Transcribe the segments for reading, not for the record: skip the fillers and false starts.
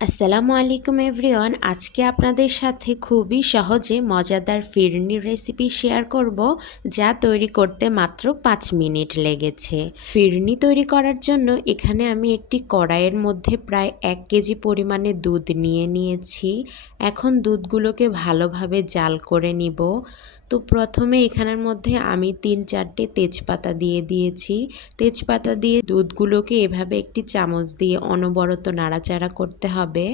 আসসালামু আলাইকুম এভরিওয়ান। আজকে আপনাদের সাথে খুবই সহজে মজাদার ফিরনির রেসিপি শেয়ার করব, যা তৈরি করতে মাত্র 5 মিনিট লেগেছে। ফিরনি তৈরি করার জন্য এখানে আমি একটি কড়াইয়ের মধ্যে প্রায় 1 কেজি পরিমাণে দুধ নিয়ে নিয়েছি। এখন দুধগুলোকে ভালোভাবে জাল করে নিব। তো প্রথমে এখানের মধ্যে আমি 3-4টে তেজপাতা দিয়ে দিয়েছি। তেজপাতা দিয়ে দুধগুলোকে এভাবে একটি চামচ দিয়ে অনবরত নাড়াচাড়া করতে হবে।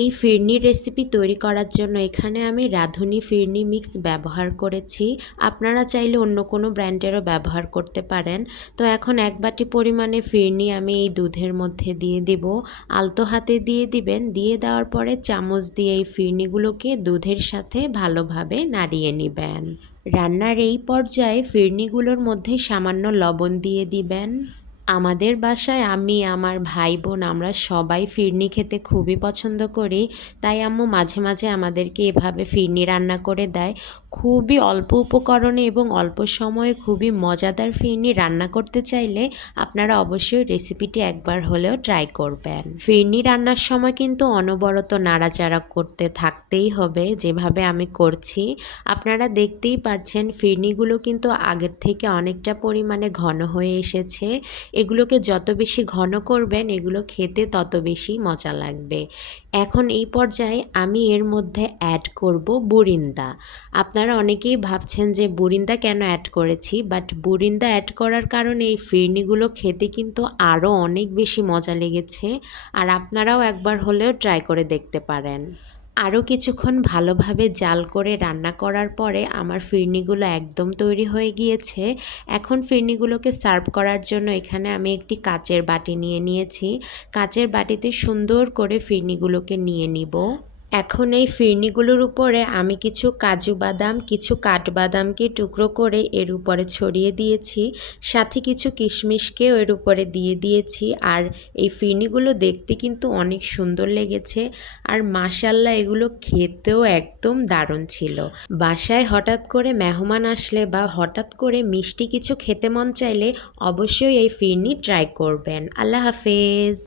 এই ফিরনির রেসিপি তৈরি করার জন্য এখানে আমি রাঁধুনি ফিরনি মিক্স ব্যবহার করেছি। আপনারা চাইলে অন্য কোনো ব্র্যান্ডেরও ব্যবহার করতে পারেন। তো এখন 1 বাটি পরিমাণে ফিরনি আমি এই দুধের মধ্যে দিয়ে দেব। আলতো হাতে দিয়ে দিবেন। দিয়ে দেওয়ার পরে চামচ দিয়ে এই ফিরনিগুলোকে দুধের সাথে ভালোভাবে নাড়িয়ে নেবেন। রান্নার এই পর্যায়ে ফিরনিগুলোর মধ্যে সামান্য লবণ দিয়ে দিবেন। আমাদের বাসায় আমি, আমার ভাই বোন আমরা সবাই ফিরনি খেতে খুবই পছন্দ করি। তাই আম্মু মাঝে মাঝে আমাদেরকে এভাবে ফিরনি রান্না করে দেয়। খুবই অল্প উপকরণে এবং অল্প সময়ে খুবই মজাদার ফিরনি রান্না করতে চাইলে আপনারা অবশ্যই রেসিপিটি একবার হলেও ট্রাই করবেন। ফিরনি রান্নার সময় কিন্তু অনবরত নাড়াচাড়া করতে থাকতেই হবে, যেভাবে আমি করছি। আপনারা দেখতেই পাচ্ছেন ফিরনিগুলো কিন্তু আগের থেকে অনেকটা পরিমাণে ঘন হয়ে এসেছে। এগুলোকে যত বেশি ঘন করবেন এগুলো খেতে তত বেশি মজা লাগবে। এখন এই পর্যায়ে আমি এর মধ্যে অ্যাড করব বুরিন্দা। আপনারা অনেকেই ভাবছেন যে বুরিন্দা কেন অ্যাড করেছি, বাট বুরিন্দা অ্যাড করার কারণে এই ফিরনিগুলো খেতে কিন্তু আরও অনেক বেশি মজা লেগেছে। আর আপনারাও একবার হলেও ট্রাই করে দেখতে পারেন। আরও কিছুক্ষণ ভালোভাবে জাল করে রান্না করার পরে আমার ফিরনিগুলো একদম তৈরি হয়ে গিয়েছে। এখন ফিরনিগুলোকে সার্ভ করার জন্য এখানে আমি একটি কাচের বাটি নিয়ে নিয়েছি। কাচের বাটিতে সুন্দর করে ফিরনিগুলোকে নিয়ে নিব। এখন এই ফিরনিগুলোর উপরে আমি কিছু কাজু বাদাম, কিছু কাঠবাদামকে টুকরো করে এর উপরে ছড়িয়ে দিয়েছি। সাথে কিছু কিশমিশকেও এর উপরে দিয়ে দিয়েছি। আর এই ফিরনিগুলো দেখতে কিন্তু অনেক সুন্দর লেগেছে। আর মাশাল্লাহ এগুলো খেতেও একদম দারুণ ছিল। বাসায় হঠাৎ করে মেহমান আসলে বা হঠাৎ করে মিষ্টি কিছু খেতে মন চাইলে অবশ্যই এই ফিরনি ট্রাই করবেন। আল্লাহ হাফেজ।